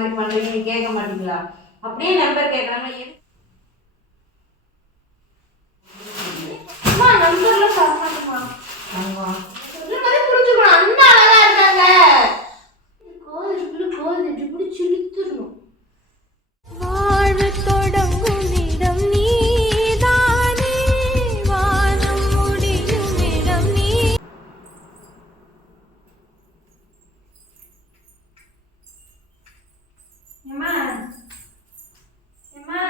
மாதிரி பண்றீங்க நீ கேட்க மாட்டீங்களா? அப்படியே நம்பர் கேட்கறாங்க. நம்பர்ல சாப்பிடணுமா? ஆமா சொல்லும்போது புரிஞ்சுக்கணும். அந்த அழகா இருக்காங்க. கோது இப்படி சிலித்துறணும். வாழ்வு தொடங்கும் இடம் நீதானே, வானம் முடியும் இடம் நீ. ஏமா ஏமா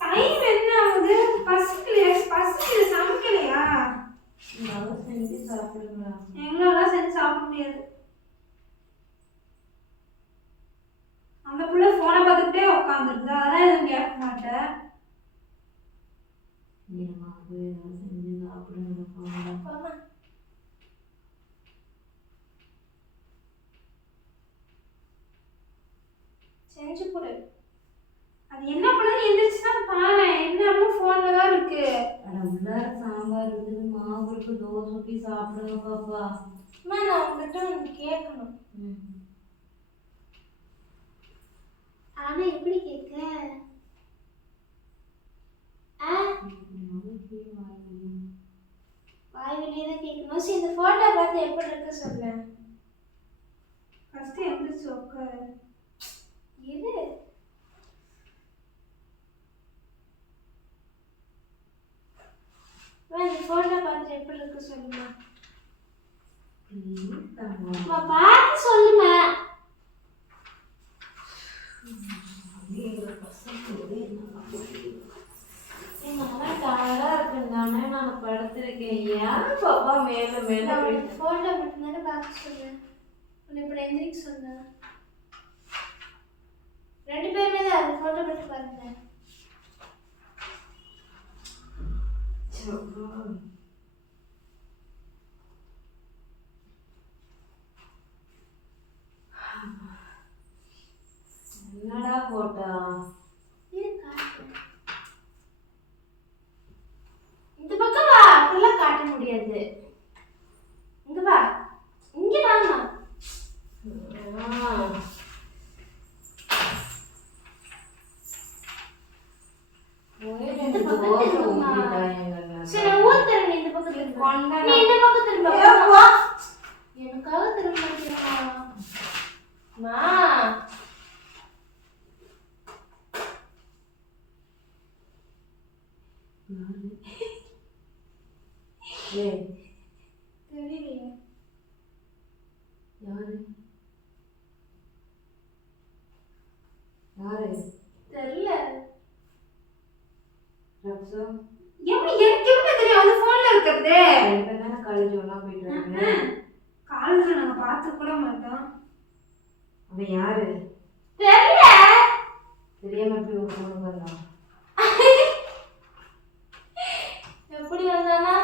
டைம் என்ன ஆகுது? பசிக்கல சமைக்கலையா? செஞ்சு சாப்பிடுங்களா? எங்களால செஞ்சு சாப்பிட முடியாது. அந்த புள்ள போனை பார்த்துக்கிட்டே உட்காந்துருக்கு. அதான் எதுவும் கேட்க மாட்டேன். செஞ்சு சாப்பிடுங்க. செஞ்சு கொடு. அது என்ன பண்ணுது எந்திரிச்சுன்னா பாரு. என்ன போன்ல தான் இருக்கு. உள்ளார சாம்பார் இருக்குது, மாவு இருக்கு, தோசை ஊற்றி சாப்பிடுங்க பாப்பா. நான் உங்ககிட்ட ஒன்று கேட்கணும். ஆனா எப்படி கேட்க? வாய் வெளியே தான் கேட்கணும். சரி இந்த போட்டோ பார்த்து எப்படி இருக்கு சொல்லு. ஃபர்ஸ்ட் எந்திரிச்சு உட்காரு. இது இந்த போட்டோ பார்த்து எப்படி இருக்கு சொல்லுங்க. பார்த்து சொல்லுங்க. நான் படுத்திருக்கேன். ஏன் பாப்பா மேல மேல போட்டோ மட்டும்தானே பார்க்க சொல்லு. இப்படி எந்திரிக்க சொன்ன. ரெண்டு பேருமே தான் அந்த போட்டோ மட்டும் பாருங்க. என்னடா போட்டா? இந்த பக்கம் வா. அப்படிலாம் காட்ட முடியாது. இங்க வா. இங்க வாமா. சரி ஊத்துறேன். நீ இந்த பக்கம் திரும்ப. நீ இந்த பக்கம் திரும்ப. எனக்காக திரும்ப மாட்டேமா? மா தெரியலையே. யாரு யாரு தெரியல. ரக்ஷா எனக்கு எப்படி தெரியும்? அந்த போன்ல இருக்கிறது. இப்பதானே காலேஜ் ஒண்ணா போயிட்டு இருக்காங்க. காலேஜ்ல நாங்க பார்த்து கூட மாட்டோம். அவன் யாரு? தெரியல. தெரியாம எப்படி ஒரு போன் பண்ணலாம்? எப்படி வந்தானா?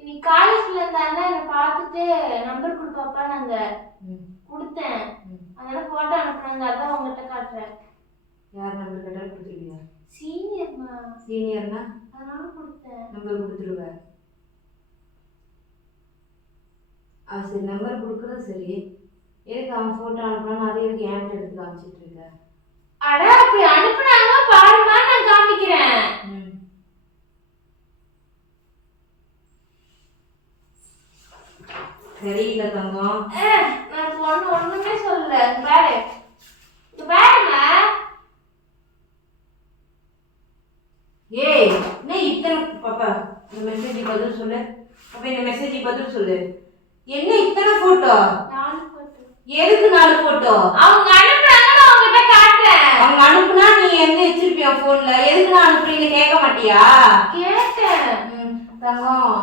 இன்னைக்கு காலேஜ்ல இருந்தாங்க. என்ன பார்த்துட்டு நம்பர் கொடுப்பாப்பா நாங்க கொடுத்தேன். அதனால போட்டோ அனுப்புனாங்க. அதான் உங்ககிட்ட காட்டுறேன். யார் நம்பர் கேட்டாலும் கொடுத்துருவியா? சீனியர்மா. சீனியர்னா அதனால கொடுத்தேன். நம்பர் கொடுத்துருவேன். சரி நம்பர் கொடுக்குறது சரி. எதுக்கு அவன் போட்டோ அனுப்புனான்னு அதை எதுக்கு என்கிட்ட எடுத்து காமிச்சிட்டு இருக்க? அட அப்படி அனுப்புனாங்க பாருமா, நான் காமிக்கிறேன். சரியில்லை தங்கம். நான் ஒண்ணுமே சொல்லல. பாரு இங்க பாருங்க. ஏய் நீ இத்தனை பாப்பா இந்த மெசேஜ் பதில் சொல்லு. அப்ப இந்த மெசேஜ் பதில் சொல்லு. என்ன இத்தனை போட்டோ? 4 போட்டோ. எதுக்கு 4 போட்டோ? அவங்க அனுப்புறாங்க, நான் உங்ககிட்ட காட்டுறேன். அவங்க அனுப்புனா நீ எங்க வச்சிருப்பியா போன்ல? எதுக்கு நான் அனுப்புறீங்க கேட்க மாட்டியா? கேட்டேன். தங்கம்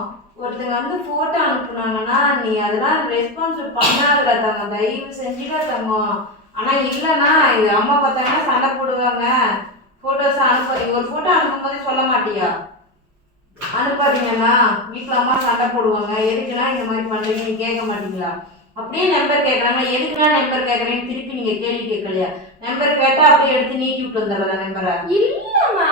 ஒருத்தங்க வந்து போட்டோ அனுப்புனாங்கன்னா நீ அதெல்லாம் ரெஸ்பான்ஸ் பண்ணாதுல தங்கம். தயவு செஞ்சுட்டா தங்கம். ஆனா இல்லைன்னா இது அம்மா பார்த்தாங்கன்னா சண்டை போடுவாங்க. போட்டோஸ் அனுப்புறீங்க. ஒரு போட்டோ அனுப்பும் போதே சொல்ல மாட்டியா? அனுப்பாதீங்கன்னா வீட்டில் அம்மா சண்டை போடுவாங்க. எதுக்குன்னா இந்த மாதிரி பண்ணுறீங்க நீ கேட்க மாட்டீங்களா? அப்படியே நம்பர் கேட்குறாங்க. எதுக்குன்னா நம்பர் கேட்குறேன்னு திருப்பி நீங்கள் கேள்வி கேட்கலையா? நம்பர் கேட்டால் அப்படியே எடுத்து நீட்டி விட்டு வந்துடுறதா நம்பரை? இல்லைம்மா.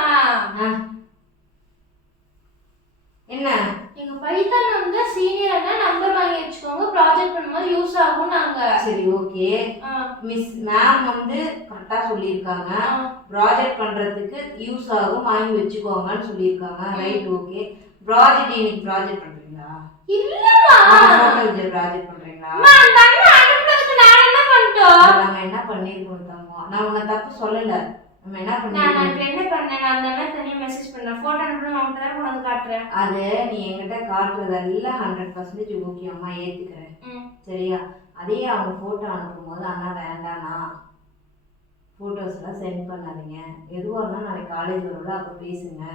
என்ன எங்க பைத்தான் வந்து சீனியர்னா நம்பர் வாங்கி வச்சுக்கோங்க, ப்ராஜெக்ட் பண்ணும்போது யூஸ் ஆகும் நாங்க. சரி ஓகே. மிஸ் மேம் வந்து கரெக்டா சொல்லியிருக்காங்க, ப்ராஜெக்ட் பண்றதுக்கு யூஸ் ஆகும் வாங்கி வச்சுக்கோங்கன்னு சொல்லியிருக்காங்க. Right okay. ப்ராஜெக்ட் இன்னைக்கு ப்ராஜெக்ட் பண்றீங்களா? இல்லம்மா போட்டோ வச்சு ப்ராஜெக்ட் பண்றீங்களா? அம்மா அந்த அண்ணா அனுப்புனதுக்கு நான் என்ன பண்ணிட்டோம்? நாங்க என்ன பண்ணிருக்கோம் தங்கோ, நான் உன்னை தப்பு சொல்லல, நம்ம என்ன நான் பண்ணிருக்கோம், இப்ப என்ன பண்ணேன், நான் அந்த அண்ணா தனியா மெசேஜ் பண்ணேன், போட்டோ அனுப்புனா அவன்கிட்ட தான் கொண்டு வந்து காட்டுறேன். அது நீ என்கிட்ட காட்டுறதெல்லாம் 100% ஓகே அம்மா ஏத்துக்கிறேன். சரியா? அதே அவங்க போட்டோ அனுப்பும்போது அண்ணா வேண்டாண்ணா போட்டோஸ்லாம் சென்ட் பண்ணாதீங்க, எதுவாக இருந்தாலும் நாளைக்கு காலேஜ் வரும்ல அப்போ பேசுங்க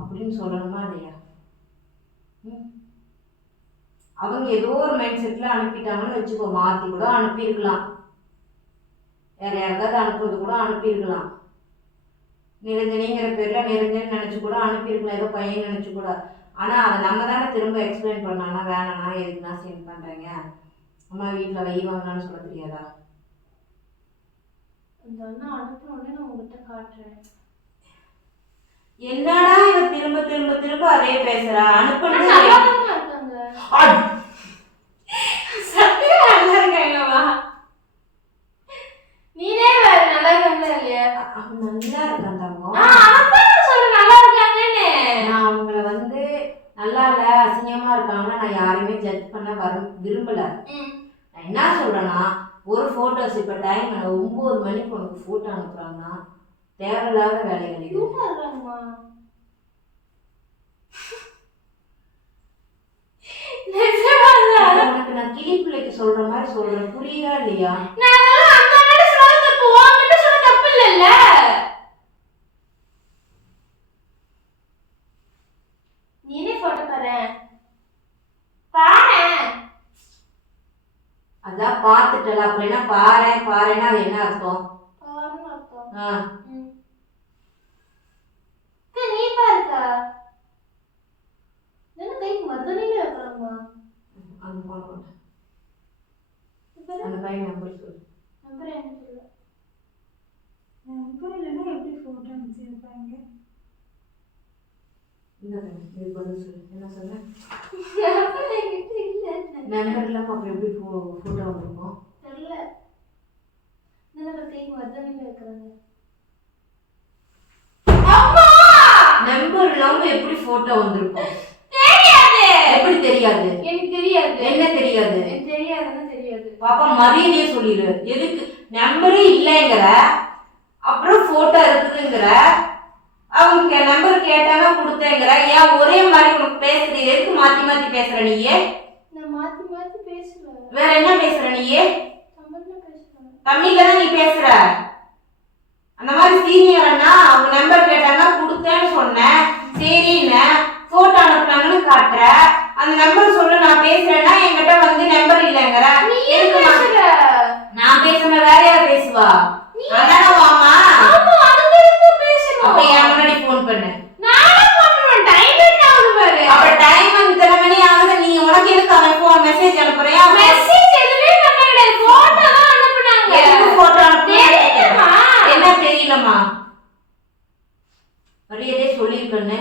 அப்படின்னு சொல்லணுமா இல்லையா? அவங்க ஏதோ ஒரு மைண்ட் செட்டில் அனுப்பிட்டாங்கன்னு வச்சுக்கோ, மாற்றி கூட அனுப்பியிருக்கலாம், வேற யாருக்காவது அனுப்புறது கூட அனுப்பியிருக்கலாம், நிரஞ்சனிங்கிற பேர்ல நிரஞ்சன் நினைச்சு கூட அனுப்பியிருக்கலாம், ஏதோ பையன் நினைச்சு கூட. ஆனா அதை நம்ம தானே திரும்ப எக்ஸ்பிளைன் பண்ணானா, வேணாண்ணா எதுக்குன்னா சென்ட் பண்றீங்க, அம்மா வீட்டுல வைவாங்கன்னு சொல்ல தெரியாதா? அந்த அண்ணா அனுப்புன உடனே நான் உங்ககிட்ட காட்டுறேன். என்னடா இவ திரும்ப திரும்ப திரும்ப அதே பேசுறா? அனுப்புறது நல்லாதான் இருக்காங்க, சத்தியமா நல்லா இருக்காங்கம்மா. நீனே வேற நல்லா இருக்காங்களா இல்லையா? நல்லா இருக்கான் தங்கம். அவன் சொல்ற நல்லா இருக்காங்கன்னு. நான் அவங்கள வந்து நல்லா இல்ல அசிங்கமா இருக்காங்கன்னா நான் யாரையுமே ஜட்ஜ் பண்ண விரும்பல. நான் என்ன சொல்றேன்னா, ஒரு போட்டோஸ் இப்ப டைம் 9 மணிக்கு உனக்கு போட்டோ அனுப்புறாங்கன்னா தேவையில்லாத வேலைகள் இது. உனக்கு நான் கிளி பிள்ளைக்கு சொல்ற மாதிரி சொல்றேன், புரியுதா இல்லையா? நீனே போட்டோ பாரு. அதான் பாத்துட்டல, அப்புறம் என்ன பாறேன் பாறேன்னா அது என்ன அர்த்தம்? நீ பாருக்கா கைக்கு மருதனையில வைக்கலாமா? அந்த பையன் நம்பர் சொல்லு. நம்பர் என்ன சொல்லு? நம்பர் இல்லைன்னா எப்படி ஃபோட்டோ அனுப்பிச்சிருப்பாங்க? இந்த இது பதில் சொல்லு, என்ன சொன்ன? நம்பர் நம்பர் இல்லாம அப்புறம் எப்படி ஃபோட்டோ வந்துருக்கும்? தெரியல. கைக்கு மருதனையில வைக்கிறாங்க. நம்பர் இல்லாம எப்படி போட்டோ வந்திருக்கும்? தெரியாது. எப்படி தெரியாது? எனக்கு தெரியாது. என்ன தெரியாது? எனக்கு தெரியாதுன்னா தெரியாது. பாப்பா மரியாதையே சொல்லிடு. எதுக்கு நம்பரே இல்லைங்கிற, அப்புறம் போட்டோ இருக்குதுங்கிற, அவங்க நம்பர் கேட்டாங்க கொடுத்தேங்கிற, ஏன் ஒரே மாதிரி உனக்கு பேசுறது? எதுக்கு மாத்தி மாத்தி பேசுற நீயே? நான் மாத்தி மாத்தி பேசல. வேற என்ன பேசுற நீயே? தமிழ்ல பேசுறேன். தமிழ்ல தான் நீ பேசுற. அந்த மாதிரி சீனியர்னா அவங்க நம்பர் கேட்டாங்க கொடுத்தேன்னு சொன்னேன், சரின்னு போட்டோ அனுப்புனாங்கன்னு காட்டுற. அந்த நம்பர் சொல்லு, நான் பேசுறேன்னா என்கிட்ட வந்து நம்பர் இல்லைங்கிற. நான் பேசுன வேற யார் பேசுவா? அதான வாமா. அப்ப என் முன்னாடி போன் பண்ணு. அப்ப டைம் இத்தனை மணி ஆகுது, நீ உனக்கு எதுக்கு அவன் போன் மெசேஜ் அனுப்புறியா? போட்டோ அனுப்புனா என்ன தெரியலமா? மரியாதையே சொல்லிருக்கேன்னு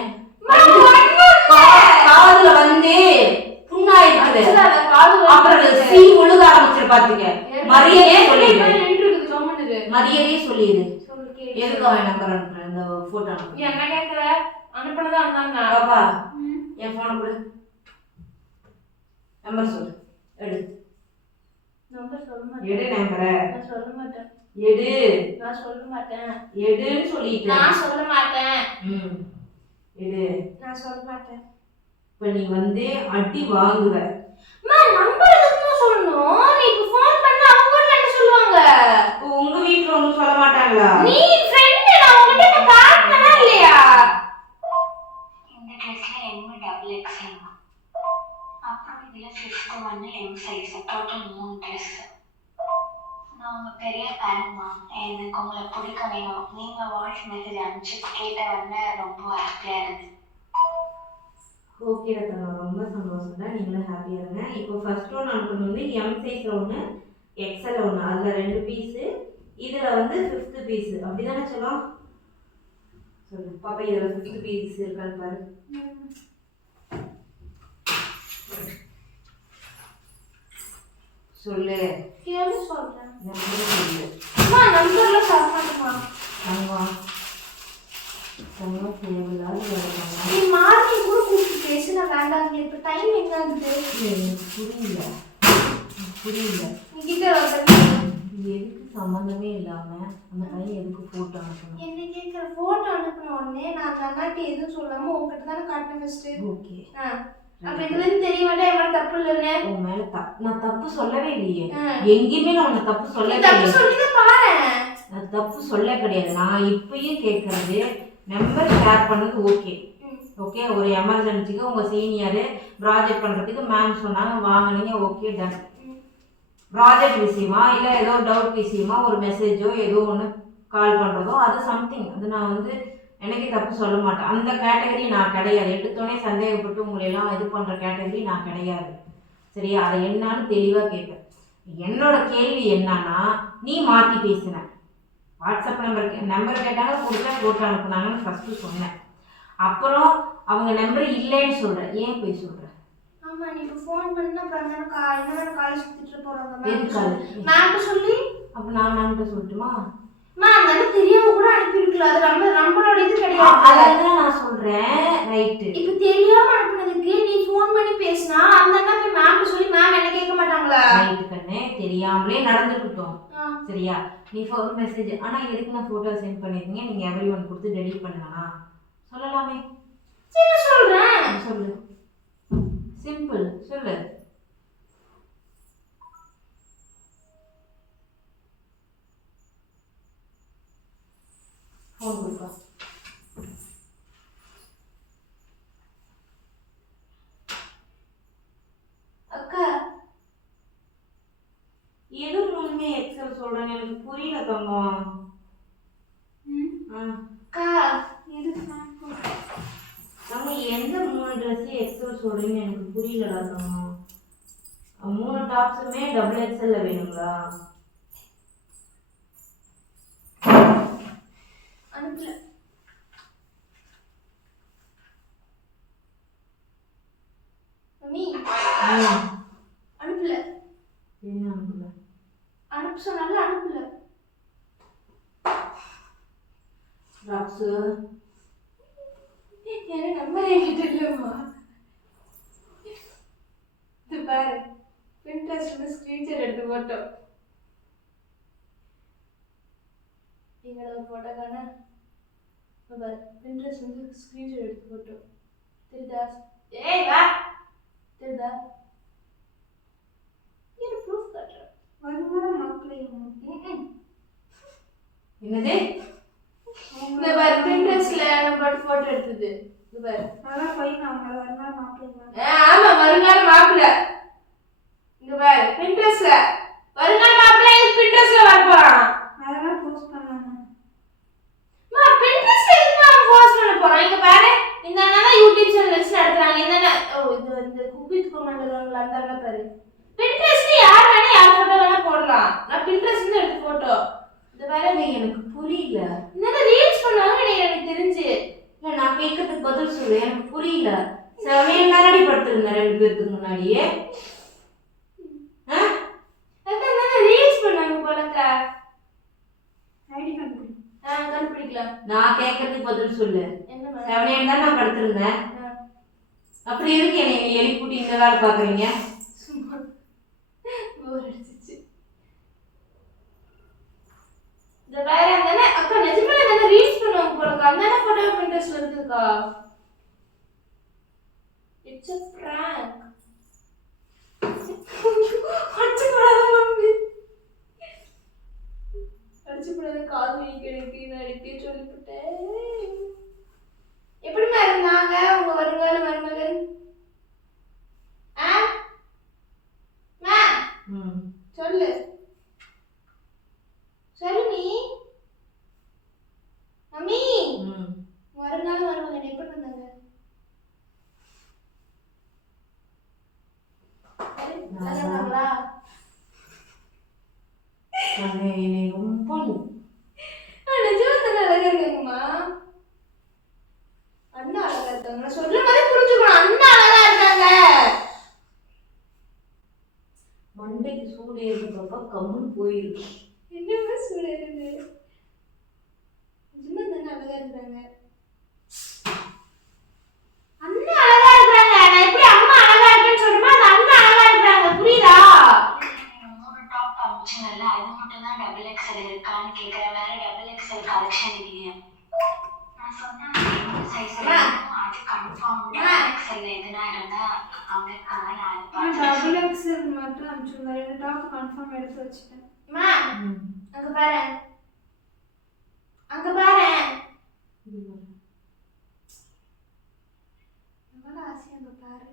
காதுல வந்து புண்ணா இருக்குது, அப்புறம் சீ ஒழுக ஆரம்பிச்சிரு பாத்துக்க. மரியாதையே சொல்லிடு, மரியாதையே சொல்லிடு. எதுக்கு அவன் நம்பர் அனுப்புற? இந்த போட்டோ அனுப்பு. என்ன கேக்குற? அனுப்புனதா இருந்தாங்க. பாப்பா என் போனை கொடு, நம்பர் சொல்லு. எடு நம்பர் சொல்ல மாட்டேன். எடு நம்பரை. நான் சொல்ல மாட்டேன். எடு. நான் சொல்ல மாட்டேன். எடுன்னு சொல்லிட்டேன். நான் சொல்ல மாட்டேன். எடு. நான் சொல்ல மாட்டேன். இப்ப நீ வந்து அடி வாங்குற. அம்மா நம்பர் எதுக்கு சொல்லணும்? நீ இப்ப ஃபோன் பண்ண அவங்க வீட்ல என்ன சொல்லுவாங்க? உங்க வீட்ல ஒண்ணும் சொல்ல மாட்டாங்களா? நீ ஃப்ரெண்ட், நான் உன்கிட்ட காட்டனா இல்லையா? இந்த ட்ரெஸ்ல M டபுள் XL, அப்புறம் இதுல 5th ஒன்னு M சைஸ், டோட்டல் 3 ட்ரெஸ். நான் உங்க பெரிய ஃபேன்மா, எனக்கு உங்களை பிடிக்க வேணும். நீங்க வாய்ஸ் மெசேஜ் அனுப்பிச்சு கேட்ட உடனே ரொம்ப ஹாப்பியா இருந்துச்சு. ஓகே ரத்தனா, ரொம்ப சந்தோஷம் தான், நீங்களும் ஹாப்பியா இருங்க. இப்போ ஃபர்ஸ்ட் ஒன் அனுப்புறது வந்து M சைஸ்ல ஒன்று, XL ஒன்று, அதுல 2 பீஸ், இதுல வந்து 5th பீஸ், அப்படிதானே சொல்லலாம்? சொல்லு பாப்பா, இதுல 5th பீஸ் இருக்கான்னு பாரு. சொல்லு. கேளு சொல்றேன். நம்பர் சொல்லு. அம்மா நம்பர்லாம் தர மாட்டேமா. தங்கம் தங்கம் தேவையில்லாத வேலை. நீ மார்னிங் கூட கூப்பிட்டு பேசு, நான் வேண்டாங்க. இப்போ டைம் என்ன ஆகுது? எனக்கு புரியல புரியல. நீ கிட்ட வந்து இது எதுக்கு சம்மந்தமே இல்லாம அந்த பையன் எதுக்கு போட்டோ அனுப்பணும்? என்ன கேட்குற ஃபோட்டோ அனுப்பின உடனே நான் அந்த அண்ணாட்டி எதுவும் சொல்லாம உங்ககிட்ட தானே காட்டினேன் ஃபர்ஸ்ட். ஓகே. அப்ப இதுலேருந்து தெரிய மாட்டேன் எவ்வளோ தப்பு இல்லைன்னு. உன் மேல நான் தப்பு சொல்லவே இல்லையே. எங்கேயுமே நான் உன்னை தப்பு சொல்லவே தப்பு இல்லை. சொல்லிதான் பாரு. நான் தப்பு சொல்ல கிடையாது. நான் இப்பயும் கேட்கறது நம்பர் ஷேர் பண்ணது ஓகே. ஓகே, ஒரு எமர்ஜென்சிக்கு உங்க சீனியரு ப்ராஜெக்ட் பண்றதுக்கு மேம் சொன்னாங்க, வாங்கினீங்க, ஓகே டன். ப்ராஜெக்ட் விஷயமா இல்லை ஏதோ டவுட் விஷயமா ஒரு மெசேஜோ ஏதோ ஒன்று கால் பண்ணுறதோ அது சம்திங். அது நான் வந்து எனக்கே தப்பு சொல்ல மாட்டேன். அந்த கேட்டகரி நான் கிடையாது. எடுத்தோடனே சந்தேகப்பட்டு உங்களெல்லாம் இது பண்ணுற கேட்டகரி நான் கிடையாது. சரியா? அதை என்னான்னு தெளிவாக கேட்பேன். என்னோட கேள்வி என்னன்னா, நீ மாற்றி பேசின. வாட்ஸ்அப் நம்பர் கேட்டாங்க, கொடுத்தா போட்டு அனுப்புனாங்கன்னு ஃபஸ்ட்டு சொன்னேன். அப்புறம் அவங்க நம்பர் இல்லைன்னு சொல்கிறேன். ஏன் போய் சொல்கிறேன்? ஆமா, நீ இப்போ ஃபோன் பண்ணா அப்புறம் என்ன காலேஜ் சுத்திட்டு போறாங்க மேம்கிட்ட சொல்லி. அப்போ நான் மேம்கிட்ட சொல்லட்டுமா? மேம் வந்து தெரியாம கூட அனுப்பியிருக்கலாம். அது நம்மளோட இது கிடையாது. அதான் நான் சொல்றேன். ரைட்டு. இப்போ தெரியாம அனுப்புனதுக்கு நீ ஃபோன் பண்ணி பேசினா அந்த அண்ணா போய் மேம்கிட்ட சொல்லி மேம் என்ன கேட்க மாட்டாங்களா? ரைட்டு கண்ணே, தெரியாமலே நடந்துக்கிட்டோம். சரியா? நீ ஒரு மெசேஜ், ஆனா எதுக்கு நான் போட்டோ சென்ட் பண்ணிருக்கீங்க, நீங்க எவ்ரி ஒன் கொடுத்து டெலீட் பண்ணுங்கண்ணா சொல்லலாமே. சரி சொல்றேன். சொல்லு. சிம்பிள் சொல்லு. ஃபோன் கொடுப்பா. அக்கா எது மூணுமே எக்ஸல் சொல்றேன், எனக்கு புரியல தங்கம். அக்கா இது நம்ம எந்த 3 ட்ரெஸ் எக்ஸல் சொல்றீங்கன்னு எனக்கு புரியலடா தங்கம். 3 டாப்ஸுமே டபுள் எக்ஸல்ல வேணுங்களா? அனுப்பல. மம்மி அனுப்பல. என்ன அனுப்பல? அனுப்ப சொன்னாலும் அனுப்பல. ராக்ஸு என்ன நம்பர் என்கிட்ட இல்லைம்மா. இது பாரு, பின்ட்ரெஸ்ட்ல ஸ்கிரீன்ஷாட் எடுத்து போட்டோம். எங்களோட போட்டோ தானே பாரு, பின்ட்ரெஸ்ட் வந்து ஸ்கிரீன்ஷாட் எடுத்து போட்டோம். தெரியுதா? ஏய் வா, தெரியுதா? இது ப்ரூஃப் காட்டுறேன். வருமானம் மக்களையும் என்னது? இந்த பாரு, பின்ட்ரெஸ்ட்ல நம்ம போட்டோ எடுத்தது. இது பாரு. அதான் போய் நான் உங்களை வருமானம் மாப்பிள்ளைங்க. ஆமா, வருங்கால மாப்பிள்ளை. இங்க பாரு, பின்ட்ரெஸ்ட்ல வருங்கால மாப்பிள்ளை பின்ட்ரெஸ்ட்ல வர போறான். அதெல்லாம் போஸ்ட் பண்ணாங்க. மா பின்ட்ரெஸ்ட்ல எதுக்கு நான் போஸ்ட் பண்ண போறேன்? இங்க பாரு, இந்த அண்ணா தான் யூடியூப் சேனல் வச்சு நடத்துறாங்க. இந்த அண்ணா இது இந்த குப்பித் கொமாண்டர்ல அந்த அண்ணா பாரு. பின்ட்ரெஸ்ட் யார் வேணா யார் போட்டோ வேணா போடலாம். நான் பின்ட்ரெஸ்ட்ல எடுத்த போட்டோ. இது வேற எனக்கு புரியல. இந்த ரீல்ஸ் பண்ணுவாங்க எனக்கு தெரிஞ்சு. இல்ல, நான் கேட்கறதுக்கு பதில் சொல்லு. எனக்கு புரியல. சமையல் தானடி படுத்திருந்தேன் 2 பேருக்கு முன்னாடியே. அதான் ரீல்ஸ் பண்ணாங்க போலக்கா. ஐடி கண்டுபிடி. கண்டுபிடிக்கலாம். நான் கேட்கறதுக்கு பதில் சொல்லு. என்ன சமையல் தான் நான் படுத்திருந்தேன். அப்படி எதுக்கு என்னை எழுப்பிட்டு இந்த வேலை பாக்குறீங்க? சும்மா போர் அடிச்சிச்சு. இந்த வேற அந்த அக்கா நிஜமாலே அந்த ரீல்ஸ் பண்ணுவாங்க போலக்கா. அந்த போட்டோ பின்ட்ரெஸ்ட்ல இருக்குக்கா. It's a prank. அடிச்சு போடாத காது வலிக்கு நான் அடிக்கே சொல்லிவிட்டேன். எப்படிமா இருந்தாங்க உங்க வருங்கால மருமகன்? சொல்லு சொல்லு நீ மம்மி. வருங்கால மருமகன் எப்படி இருந்தாங்க? நல்லா என்னை ரொம்ப நிஜமா அழகா இருக்காங்கம்மா. அண்ணா அழகா இருக்காங்க. நான் சொல்ற மாதிரி புரிஞ்சுக்கணும். அண்ணா அழகா இருக்காங்க. மண்டைக்கு சூடு பாப்பா கம்முன்னு போயிருக்கு. என்னமா சொல்லுறது? நிஜமா தானே அழகா இருக்கிறாங்க. அண்ணா அழகா இருக்கிறாங்க. நான் எப்படி அம்மா அழகா இருக்குன்னு சொல்றேன், அந்த அண்ணா அழகா இருக்கிறாங்க. புரியுதா? நீங்க 3 டாப் அமிச்சீங்கல்ல, அது மட்டும் தான் டபுள் எக்ஸ்எல் இருக்கான்னு கேட்குறேன். வேற டபுள் எக்ஸ்எல் கலெக்ஷன் இல்லையா? நான் சொன்னேன் எந்த சைஸ் வேணும் அது கன்ஃபார்ம். டபுள் எக்ஸ்எல் எதுனா இருந்தா அவங்களுக்காக நான் டபுள் எக்ஸ்எல் மட்டும் அனுப்பிச்சுங்க. 2 டாப் கன்ஃபார்ம் எடுத்து வச்சுட்டேன். அம்மா அங்க பாரு, அங்க பாரு. எவ்வளவு ஆசையா அங்க பாரு.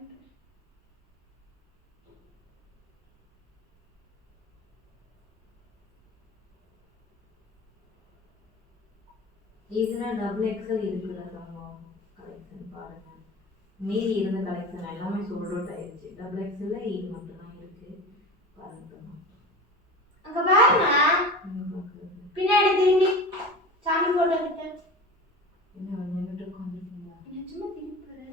இதுனா டபுள் எக்ஸல் இருக்குல்ல தங்கம், கலெக்ஷன் பாருங்க. மீதி இருந்த கலெக்ஷன் எல்லாமே சோல்ட் அவுட் ஆயிடுச்சு. டபுள் எக்ஸல்ல இது மட்டும் தான் இருக்கு பாருங்க தங்கம். அங்க பாருமா, என்ன பார்க்குறது? பின்னாடி திரும்பி சாமி போட்டோ கிட்ட. என்ன நின்றுட்டு உட்காந்துருக்கீங்களா? நிஜமா திரும்பி பாரு.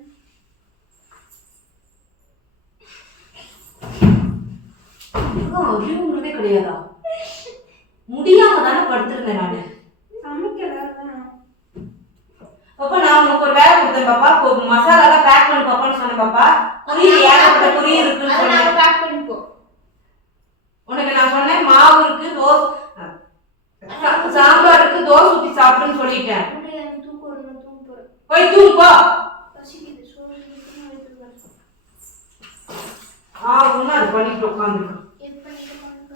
அறிவுங்கிறதே கிடையாதா? முடியாம தானே படுத்திருந்தேன் நானு. சமைக்கல பாப்பா நான் உனக்கு ஒரு வேலை கொடுத்தேன் பாப்பா. மசாலா எல்லாம் பேக் பண்ணு பாப்பான்னு சொன்னேன் பாப்பா. குறி ஏகப்பட்ட குறி இருக்குன்னு அதை சொன்னேன். நாங்க பேக் பண்ணிப்போ. உனக்கு நான் சொன்னேன் மாவு இருக்கு, சாம்பார் இருக்கு, தோசை ஊத்தி சாப்பிடுன்னு சொல்லிட்டேன். முடியல, எனக்கு தூக்கம் வரும், நான் தூங்க போறேன். போய் தூங்குப்பா. பசிக்குது, சோறு இருக்குன்னு எடுத்துட்டு வரேன். ஒன்னா அது பண்ணிட்டு உட்காந்துருக்கேன். எது பண்ணிட்டு உட்கார்ந்து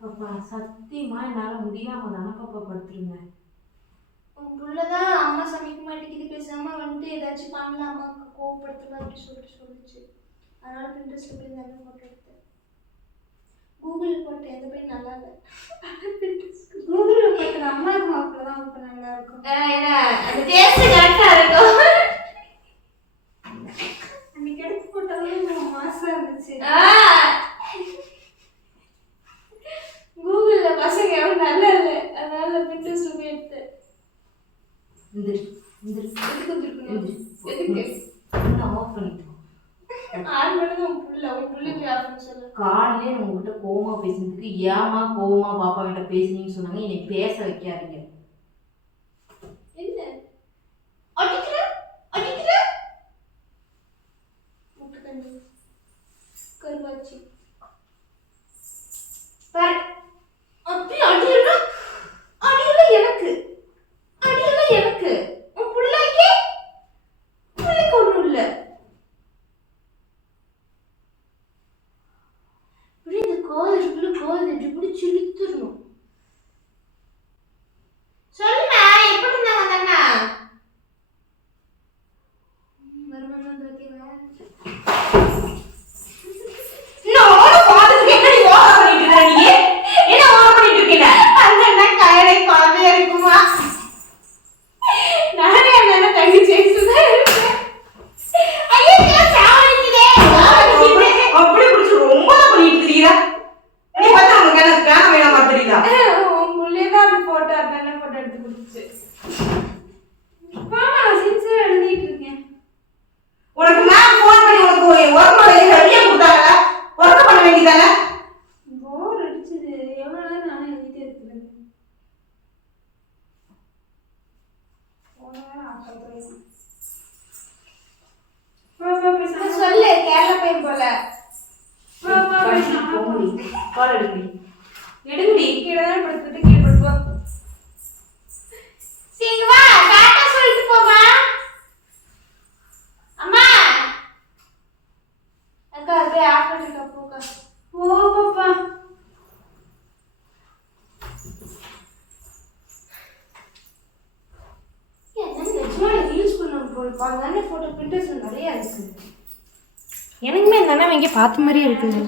பாப்பா சத்தியமா என்னால முடியாம தானே பாப்பா படுத்திருந்தேன். உன் புள்ளதான் அம்மா சமைக்க மாட்டேங்குது, பேசாம வந்துட்டு ஏதாச்சும் பண்ணலாம், அம்மாவுக்கு கோவப்படுத்தலாம் அப்படி சொல்லிட்டு சொல்லிச்சு. அதனால பிரிண்டர்ஸ்ல போய் இந்த போட்டோ எடுத்தேன். கூகுளில் போட்டேன், எந்த போய் நல்லா இல்லை. கூகுளில் பார்த்து அம்மாவுக்கு மாப்பிள்ள தான் இப்போ நல்லா இருக்கும். ஏன்னா அந்த டேஸ்ட் கரெக்டா இருக்கும். அன்னைக்கு எடுத்து போட்டாலும் மாசா இருந்துச்சு. கூகுள்ல பசங்க எவ்வளவு நல்லா இல்லை, அதனால பிரிண்டர்ஸ்ல போய் எடுத்தேன். எதுக்கு வந்திருக்கணும்? எதுக்கு ஆஃப் பண்ணிட்டோம். ஆன் பண்ணது உன் புள்ள, உன் புள்ளைக்கு ஆஃப் பண்ண சொல்லு. காலையிலே உங்ககிட்ட கோவமா பேசினதுக்கு ஏமா கோவமா பாப்பா கிட்ட பேசுனீங்கன்னு சொன்னாங்க. என்னை பேச வைக்காதீங்க. என்ன அடிக்கிற அடிக்கிற முட்டை தண்ணி கருவாச்சி பாரு. அப்படி அடியெல்லாம் அடியெல்லாம் எனக்கு, அடியெல்லாம் எனக்கு. உன் பிள்ளைக்கு ஒன்றும் இல்லை. இப்படி இந்த கோதுக்குள்ள கோது இப்படி சிலித்துடணும். சொல்லுமா, எப்படி இருந்தாங்க அந்த அண்ணா? மருமகன் வந்து வைக்கவா? நானும் பாத்துட்டு என்னடி ஓவர் பண்ணிட்டு இருக்க நீ? என்ன ஓவர் பண்ணிட்டு இருக்கீங்க? அந்த அண்ணா கையில குழந்தையா இருக்குமா? நானே அந்த அண்ணா தங்கச்சி தான் இருக்கேன். ஐயோ சாவடிக்குதே. அப்படி பிடிச்சி ரொம்ப பண்ணிட்டு இருக்கீங்க. நீ பார்த்தா உனக்கு எனக்கு கேன வேணாமா தெரியுதா? உன் புள்ளையதான் அந்த போட்டோ, அந்த அண்ணன் போட்டோ எடுத்து கொடுத்துச்சு. நான் சின்சியரா எழுதிட்டு இருக்கேன். உனக்கு மேம் ஃபோன் பண்ணி உனக்கு ஒர்க் பண்ண ரெடியா கொடுத்தாங்க. ஒர்க் பண்ண வேண்டியதானே? போர் அடிச்சது. எவ்வளவு நேரம் நானே எழுதிட்டே இருக்கிறேன். போன நேரம் ஆக்கல் சொல்லு, கேரளா பையன் போல. போங்கடி. கால் எடுக்கடி. எடுங்கடி. கீழே தான் படுத்துட்டு கீழே படுப்போம். சீங்க வா, டாடா சொல்லிட்டு போமா. அம்மா அக்கா அப்படியே ஆஃப் பண்ணிட்டு போக்கா. ஓ பாப்பா என்ன நிஜமா ரீல்ஸ் பண்ணணும் போல. பாருங்க போட்டோ பிரிண்டர்ஸ் நிறைய இருக்கு. எனக்குமே இந்த அண்ணன் இங்கே பார்த்த மாதிரியே இருக்குது.